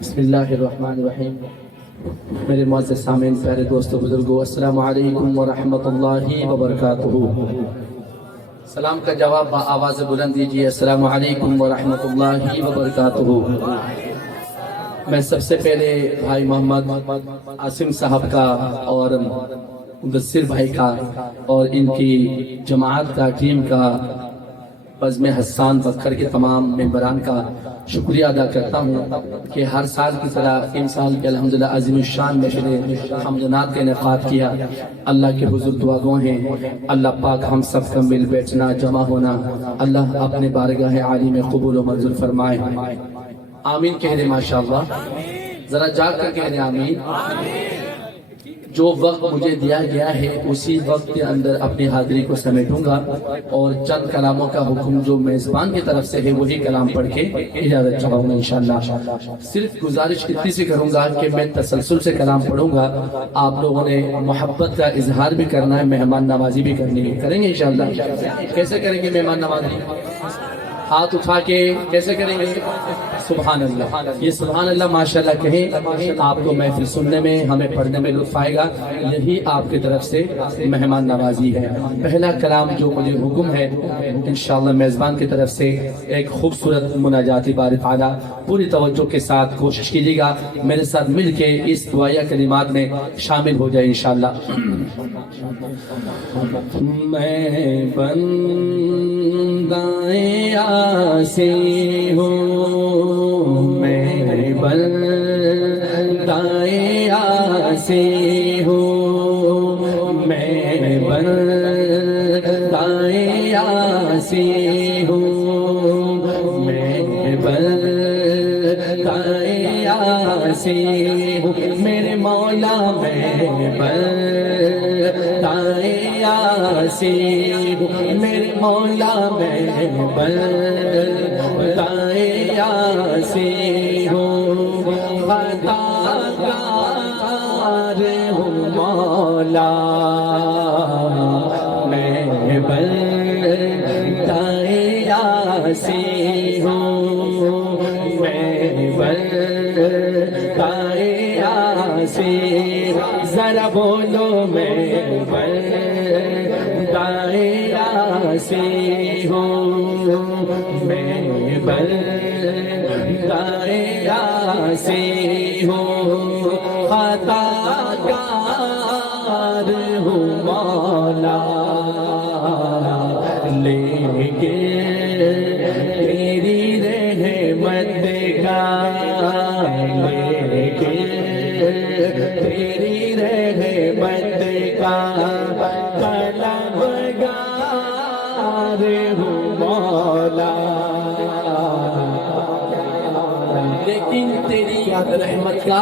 بسم اللہ الرحمن الرحیم۔ میرے معزز سامعین، پیارے دوستو، بزرگو، السلام علیکم ورحمۃ اللہ وبرکاتہ۔ سلام کا جواب با آواز بلند دیجیے، السلام علیکم ورحمۃ اللہ وبرکاتہ۔ میں سب سے پہلے بھائی محمد عاصم صاحب کا اور مدثر بھائی کا اور ان کی جماعت کا، ٹیم کا، بزم حسان بکھر کے تمام ممبران کا شکریہ ادا کرتا ہوں کہ ہر سال کی طرح ان سال کے الحمدللہ عظیم الشان مشر حمدنات کا انعقاد کیا۔ اللہ کے حضور دعا گو ہیں، اللہ پاک ہم سب کا مل بیٹھنا، جمع ہونا، اللہ اپنے بارگاہ عالی میں قبول و منظور فرمائے۔ آمین کہہ دیں ماشاءاللہ، ذرا جاگ کر کہہ دیں آمین۔ جو وقت مجھے دیا گیا ہے اسی وقت کے اندر اپنی حاضری کو سمیٹوں گا اور چند کلاموں کا حکم جو میزبان کی طرف سے ہے وہی کلام پڑھ کے اجازت چاہوں گا انشاءاللہ۔ صرف گزارش اتنی سی کروں گا کہ میں تسلسل سے کلام پڑھوں گا، آپ لوگوں نے محبت کا اظہار بھی کرنا ہے، مہمان نوازی بھی کرنی ہے، کریں گے انشاءاللہ۔ کیسے کریں گے مہمان نوازی؟ ہاتھ اٹھا کے کیسے کریں گے؟ سبحان اللہ، یہ سبحان اللہ ماشاءاللہ کہیں، آپ کو محفل سننے میں، ہمیں پڑھنے میں لطف آئے گا۔ یہی آپ کی طرف سے مہمان نوازی ہے۔ پہلا کلام جو مجھے حکم ہے انشاءاللہ میزبان کی طرف سے ایک خوبصورت مناجات باری تعالیٰ، پوری توجہ کے ساتھ کوشش کیجیے گا میرے ساتھ مل کے اس دعائیہ کلمات میں شامل ہو جائے انشاءاللہ۔ میں بندائے آسی ہوں، میں بندائے آسی ہوں، میں بندائے آسی ہوں، میں بندائے آسی ہوں، میرے مولا میں بندائے آسی ہوں، میرے مولا میں بندائے آسی ہوں، خطا کار ہوں مولا، میں بندائے آسی ہوں، میں بندائے آسی، ذرا بولو میں بندائے آسی ہوں، میں بندائے آسی ہوں، خطا کار ہوں مولا، لیکن تیری رحمت کا، لیکن تیری رحمت کا طلبگار ہوں مولا، لیکن تیری رحمت کا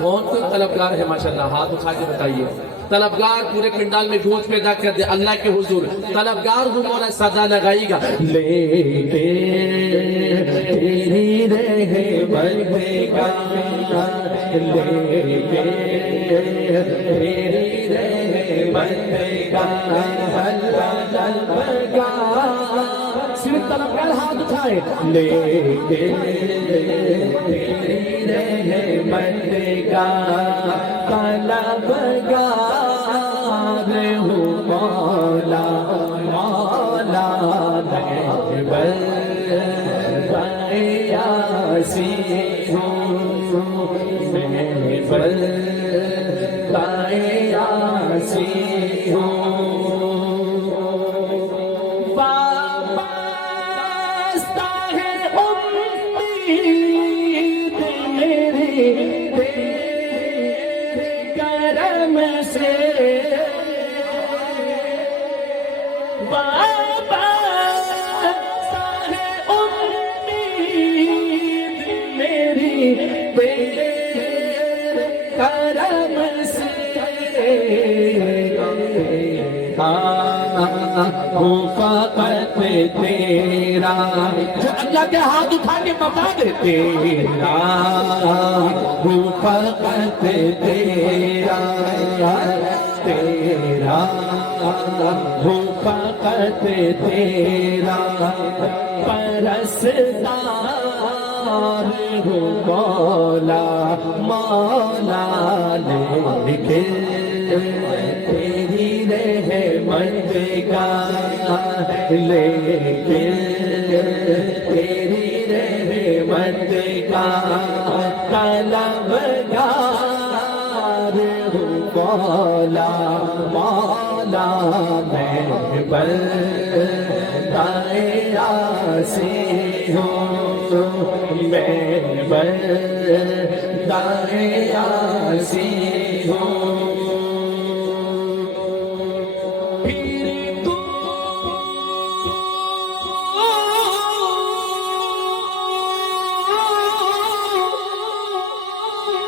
کون کوئی طلبگار ہے؟ ماشاءاللہ ہاتھ اٹھا کے بتائیے۔ طلبگار پورے پنڈال میں گونج پیدا کر دے اللہ کے حضور، طلبگار ہوں مولا صدا لگائی گا، لیکن تیری رحمت کا، لیکن تیری رحمت کا طلبگار، صرف طلبگار ہاتھ اٹھائے، لیکن تیری رحمت کا طلبگار ہوں مولا، مولا میں بندائے آسی ہوں، میں بندائے آسی ہوں، وابستہ ہے امید میری تیرے کرم سے، وابستہ ہے امید میری تیرے کرم سے، ہوں فقط تیرا، جو اللہ کے ہاتھ اٹھا کے بتا دے، تیرا ہوں فقط تیرا، تیرا ہوں فقط تیرا، پرستار ہوں مولا مولا لیکن تیری رحمت کا لیکن تیری رحمت کا طلبگار ہوں مولا مولا میں بندۂ عاصی ہوں میں بندۂ عاصی ہوں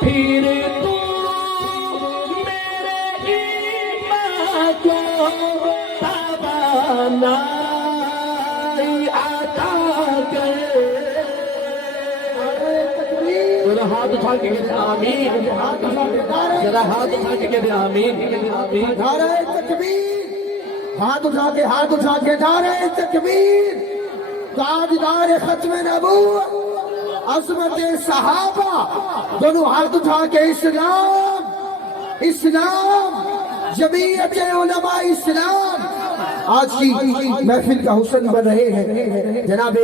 پھر تو میرے ایمان کو توانائی عطا کر ذرا ہاتھ اٹھا کے کہتے آمین ذرا ہاتھ اٹھا کے کہتے آمین نعرہ تکبیر ہاتھ اٹھا کے نعرہ تکبیر تاجدار ختم نبوت عظمت صحابہ دونوں ہاتھ اٹھا کے اسلام اسلام جمعیت علماء اسلام آج کی محفل کا حسن بن رہے ہیں جناب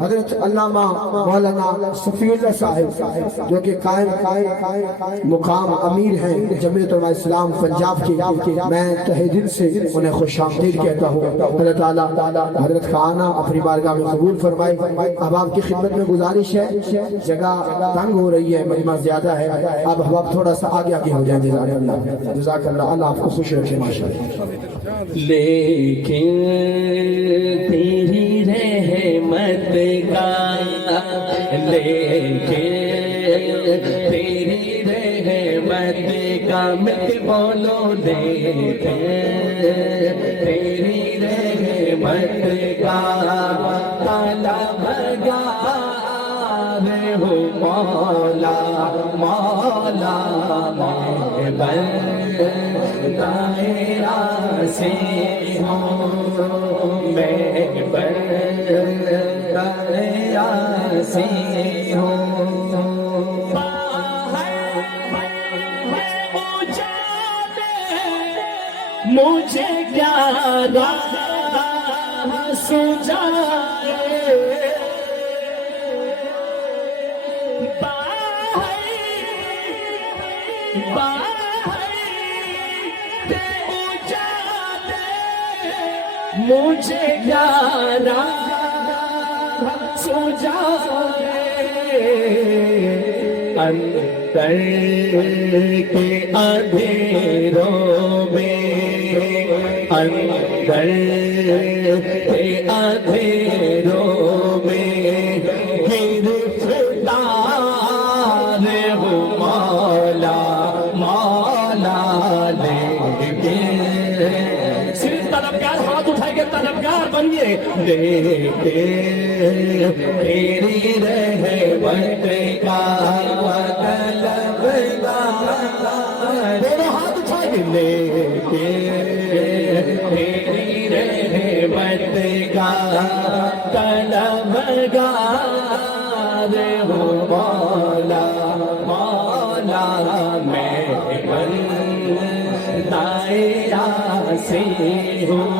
حضرت علامہ مولانا صفی اللہ صاحب جو کہ قائم مقام امیر ہیں جمعیت علماء اسلام پنجاب کی میں تہہ دل سے انہیں خوش آمدید کہتا ہوں اللہ تعالیٰ حضرت کا آنا اپنی بارگاہ میں قبول فرمائے اب آپ کی خدمت میں گزارش ہے جگہ تنگ ہو رہی ہے مجمع زیادہ ہے اب آپ تھوڑا سا آگے ہو جائیں جزاک اللہ اللہ آپ کو خوش رکھے ماشاءاللہ لیکن تیری رحمت کا لیکن تیری رحمت کا مت بولو لیکن تیری رحمت کا طلبگار ہوں مولا مولا میں بندۂ عاصی ہوں میں بندۂ عاصی ہوں مجھے کیا راہ سجائے مجھے گیارہ سجائے اندر کے اندھیروں میں اندر کے اندھیروں میں گرفتار ہوں مولا مولا صرف طلبگار ہاتھ اٹھائے گے طلبگار بنیے تیری رحمت کا طلبگار دونوں ہاتھ اٹھائے گے تیری رحمت کا طلبگار ہوں مولا مولا میں بندۂ عاصی ہوں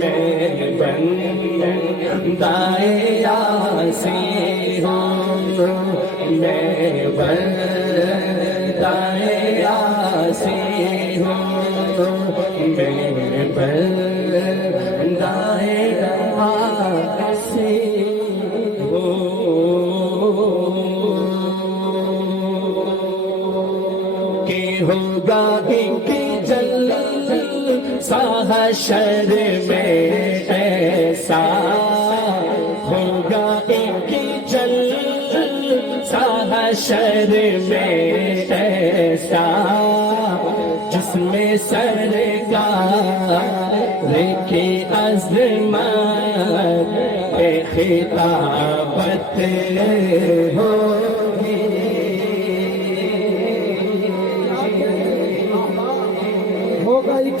میں بندۂ عاصی ہوں میں بندۂ عاصی ہوں میں بندۂ عاصی ہوں کہ ہوگا ان کی جلسہ حشر میں ایسا ہوگا ان کی جلسہ حشر میں ایسا جس میں سرکار کی عظمت خطابت ہوگی ہوگا ایک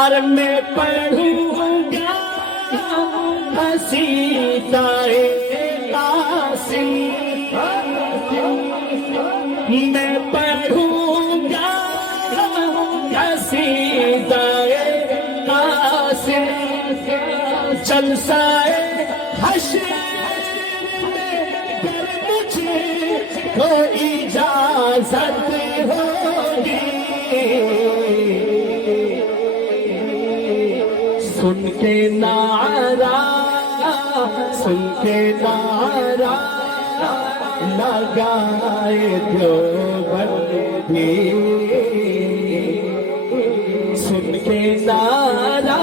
اور میں پڑھوں گا قصیدۂ قاسم، میں پڑھوں گا قصیدۂ قاسم، جلسہ حشر میں گر مجھے کو اجازت ہوگی، سن کے نعرہ، سن کے نعرہ لگائے دیوبندی، سن کے نعرہ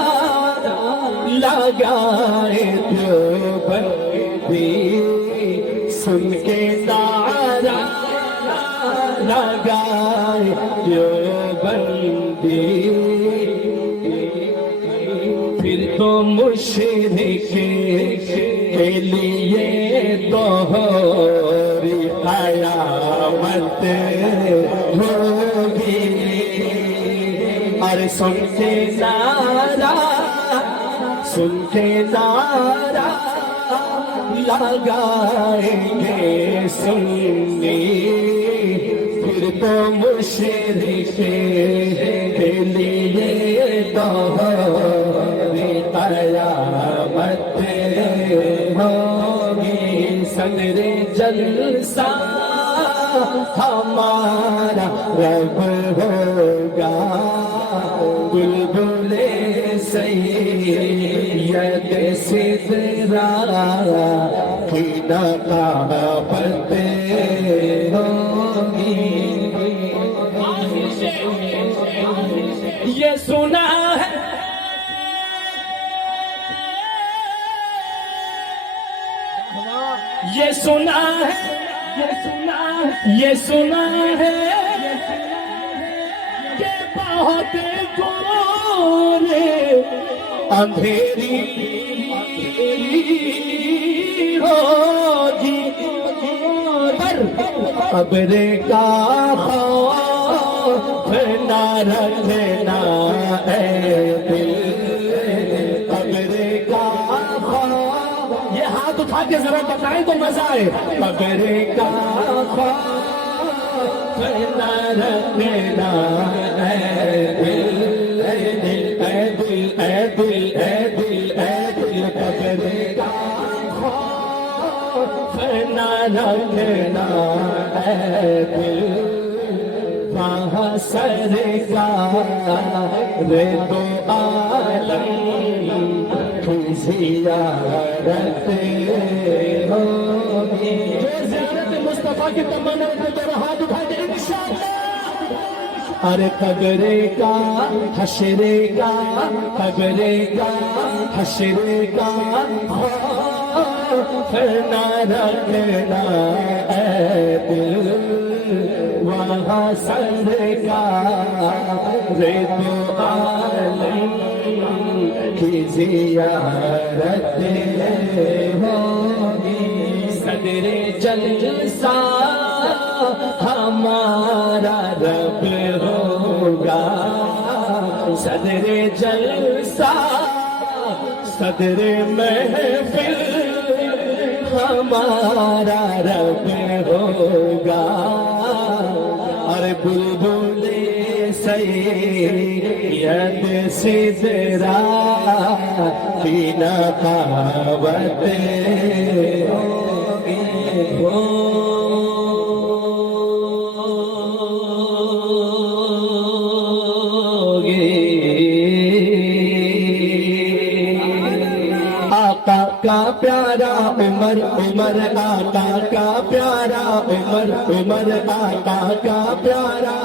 لگائے دیوبندی، سن کے نعرہ لگائے دیوبندی، پھر تو مشرک کے لیے دوہری قیامت ہوگی، اور سن کے نعرہ، سن کے نعرہ لگائیں گے سنی، پھر تو مشرک کے لیے دوہری قیامت ہوگی، صدر جلسہ ہمارا رب ہوگا، بلبل سید سدرا کی نقابت ہوگی، یہ سنا ہے یہ سنا ہے، یہ سنا ہے کہ بہت گورے اندھیری ہوگی، پر قبر کا خوف نہ رکھنا اے دل، قبر کا خوف، یہ ہاتھ اٹھا کے ذرا بتائیں تو مزہ آئے، قبر کا خوف نہ رکھنا اے دل، اے دل، اے دل، اے دل، اے دل، اے دل، قبر کا خوف نہ رکھنا اے دل، وہاں سرکار دو عالم کی زیارت ہوگی، زیارت مصطفیٰ کی تمنا ہے تو ہاتھ اٹھا کے انشاءاللہ، ارے قبر کا حشر کا، قبر کا حشر کا خوف نہ رکھنا اے دل، وہاں سرکار دو عالم کی زیارت ہوگی، صدر جلسہ ہمارا رب ہوگا، صدر جلسہ، صدر محفل ہمارا رب ہوگا، اور بلبل سید سدرا کی نقابت آقا کا پیارا عمر، عمر آقا کا پیارا عمر، عمر آقا کا پیارا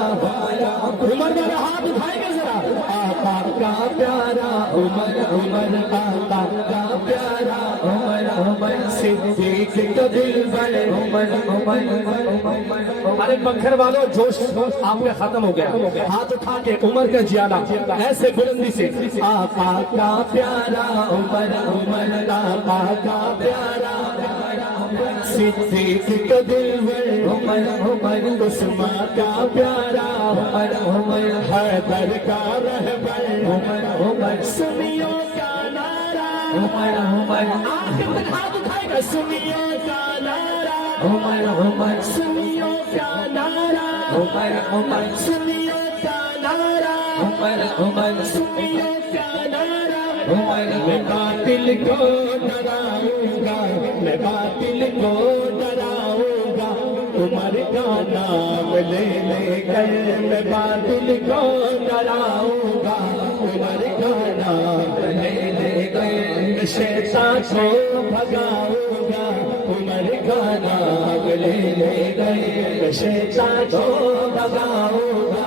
عمر، میرا ہاتھ اٹھائیں گے ذرا، آقا کا پیارا عمر، عمر آقا کا پیارا عمر، عمر صدیق کا دل بڑے عمر، عمر، ارے پنکھر والوں جوش آپ کا ختم ہو گیا، ہاتھ اٹھا کے عمر کا جیانا ایسے بلندی سے، آقا کا پیارا عمر، عمر آقا کا پیارا صدیق کا دلبر عمر عمر عثمان کا پیارا عمر عمر حیدر کا رہبر عمر عمر سنیوں کا نعرہ عمر عمر آخر تک ہاتھ اٹھائے گا سنیوں کا نعرہ عمر عمر سنیوں کا نعرہ عمر عمر سنیوں کا نعرہ عمر عمر سنیوں کا نعرہ عمر میں باطل کو ڈراؤں گا میں باطل کو ڈراؤں گا عمر کا نام لے لے کر میں باطل کو ڈراؤں گا عمر کا نام لے لے کر شیطان کو بھگاؤں گا عمر کا نام لے لے کر شیطان کو بھگاؤں گا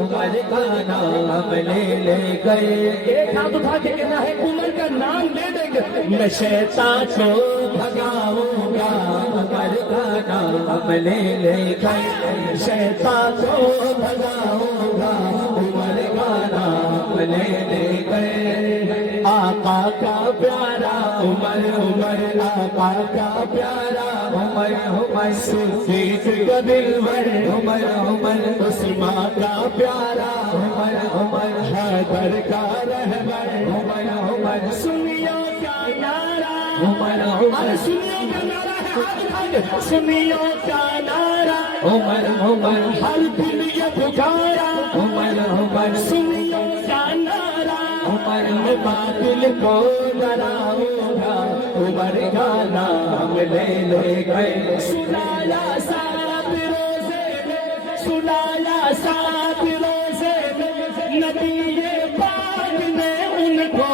عمر کا نام لے لے گئے ایک ہاتھ اٹھا کے کہنا ہے عمر کا نام لے لے گئے میں شیطان کو بھگاؤں گا عمر کا نام لے لے گئے شیطان کو بھگاؤں گا عمر کا نام لے لے گئے آقا کا پیارا عمر عمر آقا کا پیارا عمر عمر صدیق کا دلبر عمر عمر عثمان کا پیارا عمر عمر حیدر کا رہبر عمر عمر سنیوں کا نعرہ عمر عمر سنیوں کا نعرہ سنیوں کا نعرہ عمر عمر ہر دل یہ پکارا عمر عمر سنیوں کا نعرہ عمر میں باطل کو ڈراؤں گا عمر کا نام لے لے گئے سنایا سات روزے میں سنایا سات روزے میں نبی پاک نے ان کو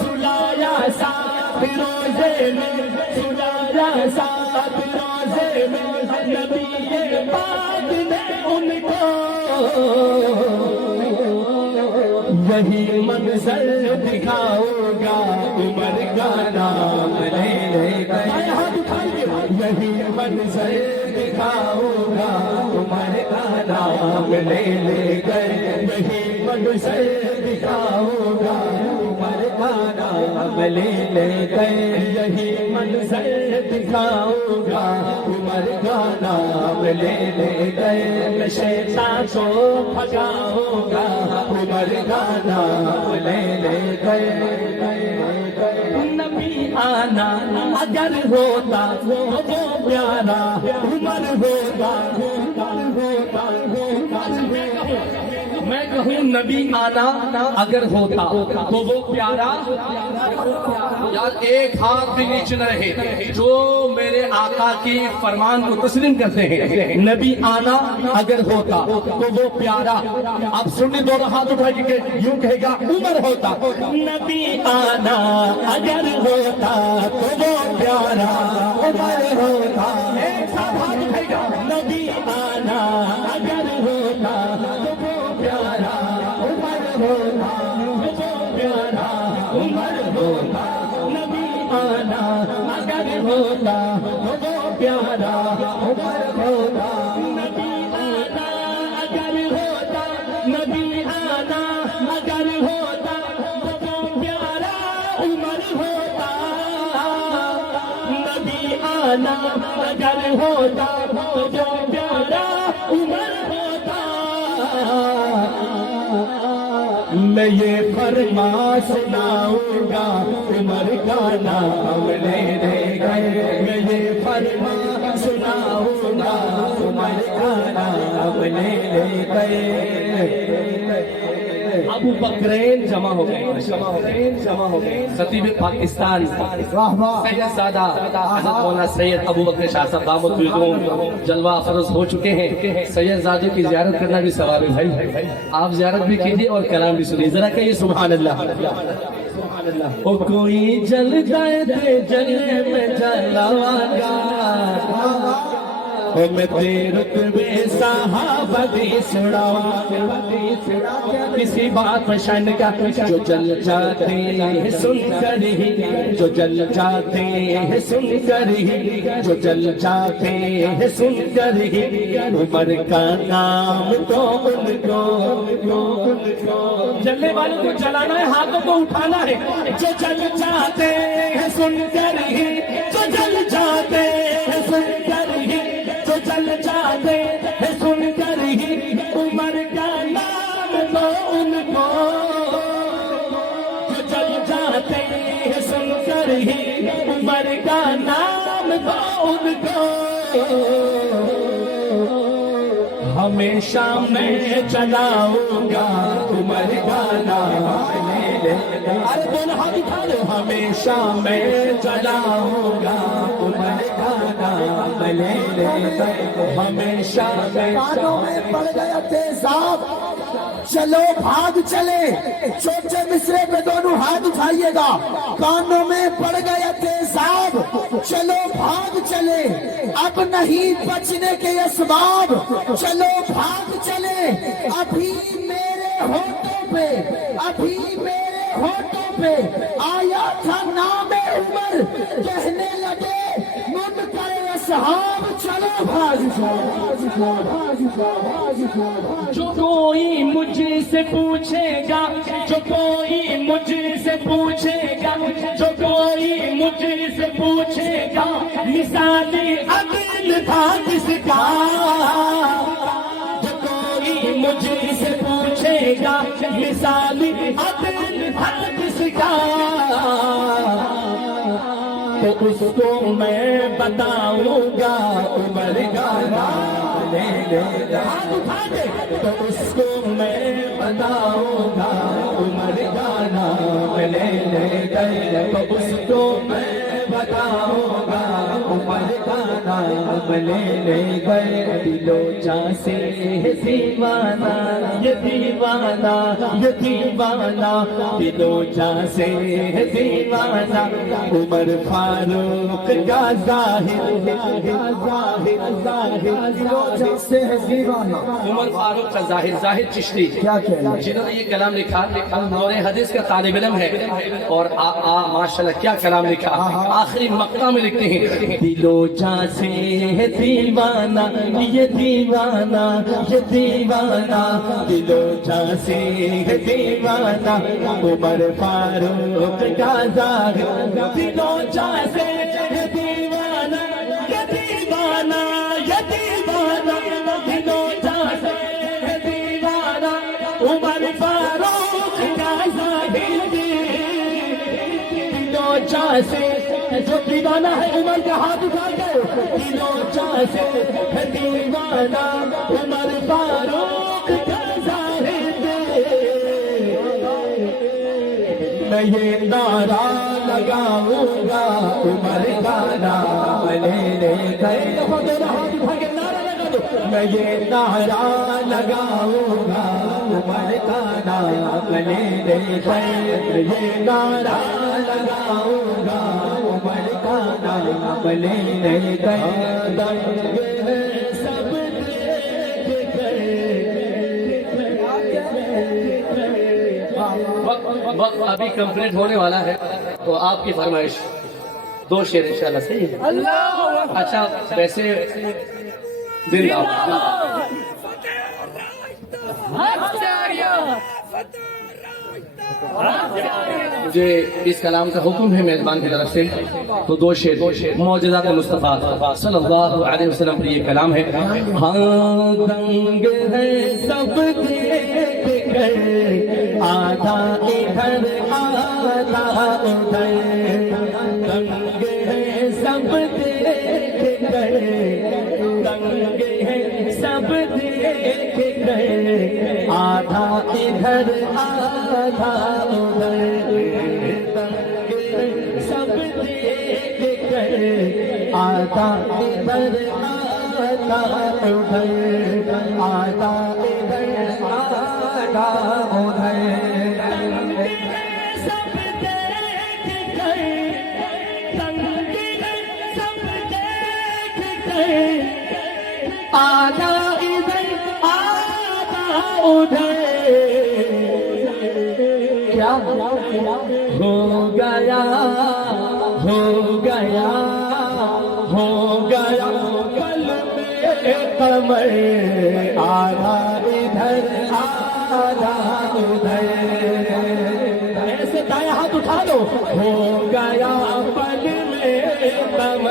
سنایا سات روزے میں سنایا سات روزے میں نبی پاک نے ان کو یہی منظر دکھاؤں گا عمر کا نام لے لے گئے یہی منظر دکھاؤں گا عمر کا نام لے لے گئے یہی منظر دکھاؤں گا عمر کا نام لے لے گئے یہی منظر دکھاؤں گا عمر کا نام لے لے گئے شیطان کو بھگاؤں گا عمر کا نام لے لے گئے نبی آنا اگر ہوتا وہ پیارا عمر ہوتا میں کہوں نبی آنا اگر ہوتا تو وہ پیارا یار ایک ہاتھ بھی نیچے نہ رہے جو میرے آقا کی فرمان کو تسلیم کرتے ہیں نبی آنا اگر ہوتا تو وہ پیارا آپ سننے دو ہاتھ اٹھا کے یوں کہے گا عمر ہوتا نبی آنا اگر ہوتا تو وہ پیارا عمر ہوتا ایک ساتھ ہاتھ اٹھائے گا نبی آنا اگر ہوتا تو وہ پیارا عمر ہوتا وہ پیارا عمر ہوتا نبی آنا اگر ہوتا تو وہ پیارا عمر ہوتا نبی آنا اگر ہوتا نبی آنا اگر ہوتا تو وہ پیارا عمر ہوتا نبی آنا اگر ہوتا تو وہ پیارا عمر ہوتا میں یہ فرما سناؤں گا عمر کا نام لے لے گئے میں یہ فرما سناؤں گا عمر کا نام لے لے گئے ابو بکرین جمع ہو گئے خطیب پاکستان سید زادہ حضرت مولانا سید ابو بکر شاہ صاحب دامت العلوم جلوہ افروز ہو چکے ہیں سید زادے کی زیارت کرنا بھی ثواب ہے بھائی آپ زیارت بھی کیجیے اور کلام بھی سنیے ذرا کہیے سبحان اللہ او کوئی جل جائے تے جلنے میں جلاواں گا میں تیرے رتبے صحابہ دی سڑاواں کسی بات میں شان کا جو جل جاتے ہیں سن کر ہی جو جل جاتے ہیں سن کر ہی جو جل جاتے ہیں سن کر ہی عمر کا نام تو ان کو جلنے والوں کو جلانا ہے ہاتھوں کو اٹھانا ہے جو جل جاتے ہیں سن کر ہی جو جو جل جاتے ہیں سن کر ہی، جو جل جاتے ہیں سن کر ہی عمر کا نام دو ان کو، جو جل جاتے ہیں سن کر ہی عمر کا نام دو ان کو، ہمیشہ میں چلاؤں گا عمر کا نام، ارے دونوں ہاتھ اٹھا لو، ہمیشہ میں چلاؤں گا عمر کا نام، ہمیشہ کانوں میں پڑ گیا تیزاب، چلو بھاگ چلے، چھوٹے مصرے پہ دونوں ہاتھ اٹھائیے گا، کانوں میں پڑ گیا تیزاب، چلو بھاگ چلے، اب نہیں بچنے کے اسباب، چلو بھاگ چلے، ابھی میرے ہونٹوں پہ، ابھی میرے ہونٹوں پہ آیا تھا نام عمر، کہنے لگے منکر اصحاب، چلو بھاگ جو کوئی مجھ سے پوچھے گا، جو کوئی مجھ سے پوچھے گا، جو کوئی مجھ سے پوچھے گا مثالی عدل تھا کس کا، جو کوئی مجھ سے پوچھے گا مثالی عدل تھا کس کا، تو اس کو میں بتاؤں گا عمر کا نام، تو اس کو میں بتاؤں گا عمر کا نام، تو اس کو میں بتاؤں گا عمر کا نام، دلو جا سے دیوانہ یہ دیوانہ، یہ دیوانہ دلو جا سے دیوانہ، عمر فاروق کا ظاہر، عمر فاروق کا ظاہر چشتی، کیا کہنا ہے؟ جنہوں نے یہ کلام لکھا، نور حدیث کا طالب علم ہے، اور ماشاءاللہ کیا کلام لکھا، آخری مقطع میں لکھتے ہیں دلو جا سے دیوانہ یہ دیوانہ، یہ دیوانہ دلو جا سے دیوانہ، عمر فاروق کا ظاہر، دلو جا سے دیوانہ یہ دیوانہ، یہ دیوانہ دلو جا سے دیوانہ، عمر فاروق کا ظاہر، دلو جا سے جو دیوانہ ہے عمر کا ہاتھ اٹھا کے، دلو جا سے دیوانہ عمر فاروق کا ظاہر، میں یہ نعرہ لگاؤں گا عمر کا نام لے لے کر، دونوں ہاتھ اٹھا کے نعرہ لگا دو، میں یہ نعرہ لگاؤں گا عمر کا نام لے لے کر، یہ نعرہ لگاؤں گا عمر کا نام لے لے کر، سب دیکھ کر، وقت ابھی کمپلیٹ ہونے والا ہے، تو آپ کی فرمائش 2 شعر انشاءاللہ صحیح ہے؟ اچھا ویسے زندہ مجھے اس کلام کا حکم ہے میزبان کی طرف سے، تو 2 شعر معجزات مصطفیٰ صلی اللہ علیہ وسلم پر یہ کلام ہے، ہاں دنگ ہے سب دیکھ کر، آدھا ادھر آدھا ادھر، دنگ ہے سب دیکھ کر، دنگ ہے سب دیکھ کر، آدھا ادھر آدھا ادھر، دنگ ہے سب دیکھ کر، آدھا ادھر آدھا ادھر، آدھا ادھر آدھا ادھر، سب دیکھ کر، دنگ ہے سب دیکھ کر، آدھا ادھر آدھا ادھر، کیا ہو گیا ہو گیا ہو گیا کل میں قمر، آدھا ادھر آدھا ادھر، ایسے دائیں ہاتھ اٹھا لو، ہو گیا پل میں قمر،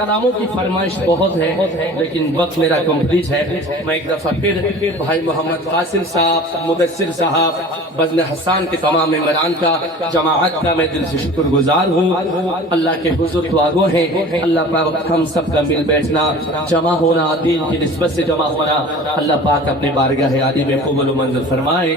کلاموں کی فرمائش بہت ہے لیکن وقت میرا کمپلیٹ ہے. میں ایک دفعہ پھر بھائی محمد قاسم صاحب، مدثر صاحب، بزم حسان کے تمام ممبران کا، جماعت کا میں دل سے شکر گزار ہوں. اللہ کے حضور دعاگو ہیں. اللہ پاک ہم سب کا مل بیٹھنا، جمع ہونا، دین کی نسبت سے جمع ہونا، اللہ پاک اپنے بارگاہ عالی میں قبول و منظور فرمائے.